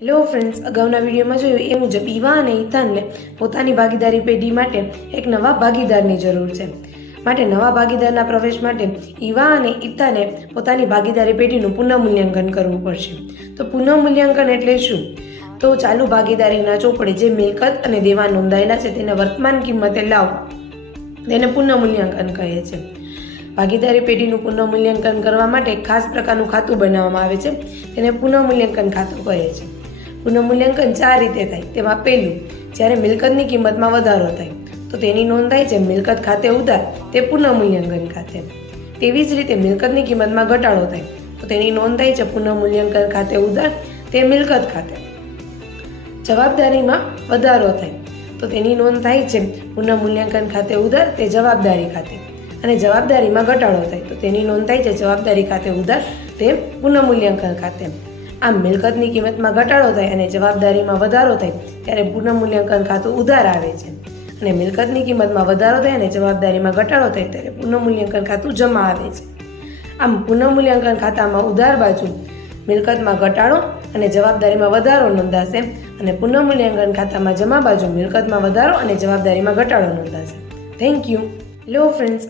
Hello friends અગાઉના વિડીયોમાં જોયું એ મુજબ ઈવા અને ઇથાનને પોતાની ભાગીદારી પેઢી માટે એક નવા ભાગીદારની જરૂર છે. માટે નવા ભાગીદારના પ્રવેશ માટે ઈવા અને ઈતાને પોતાની ભાગીદારી પેઢીનું પુનઃમૂલ્યાંકન કરવું પડશે. તો પુનઃમૂલ્યાંકન એટલે શું? તો ચાલુ ભાગીદારીના ચોપડે જે મિલકત અને દેવા નોંધાયેલા છે તેને વર્તમાન કિંમતે લાવવા તેને પુનઃમૂલ્યાંકન કહે છે. ભાગીદારી પેઢીનું પુનઃમૂલ્યાંકન કરવા માટે ખાસ પ્રકારનું ખાતું બનાવવામાં આવે છે. તેને પુનઃમૂલ્યાંકન ખાતું કહે છે. પુનઃમૂલ્યાંકન ચાર રીતે થાય. તેમાં પહેલું, જ્યારે મિલકતની કિંમતમાં વધારો થાય, તો તેની નોંધ થાય છે મિલકત ખાતે ઉધાર, તે પુનઃમૂલ્યાંકન ખાતે. તેવી જ રીતે મિલકતની કિંમતમાં ઘટાડો થાય, તો તેની નોંધ થાય છે પુનઃમૂલ્યાંકન ખાતે ઉધાર, તે મિલકત ખાતે. જવાબદારીમાં વધારો થાય, તો તેની નોંધ થાય છે પુનઃમૂલ્યાંકન ખાતે ઉધાર, તે જવાબદારી ખાતે. અને જવાબદારીમાં ઘટાડો થાય. તો તેની નોંધ થાય છે જવાબદારી ખાતે ઉધાર તે પુનઃમૂલ્યાંકન ખાતે. આમ મિલકતની કિંમતમાં ઘટાડો થાય અને જવાબદારીમાં વધારો થાય, ત્યારે પુનઃમૂલ્યાંકન ખાતું ઉધાર આવે છે. અને મિલકતની કિંમતમાં વધારો થાય અને જવાબદારીમાં ઘટાડો થાય, ત્યારે પુનઃમૂલ્યાંકન ખાતું જમા આવે છે. આમ પુનઃમૂલ્યાંકન ખાતામાં ઉધાર બાજુ મિલકતમાં ઘટાડો અને જવાબદારીમાં વધારો નોંધાશે અને પુનઃમૂલ્યાંકન ખાતામાં જમા બાજુ મિલકતમાં વધારો અને જવાબદારીમાં ઘટાડો નોંધાશે. Thank you hello friends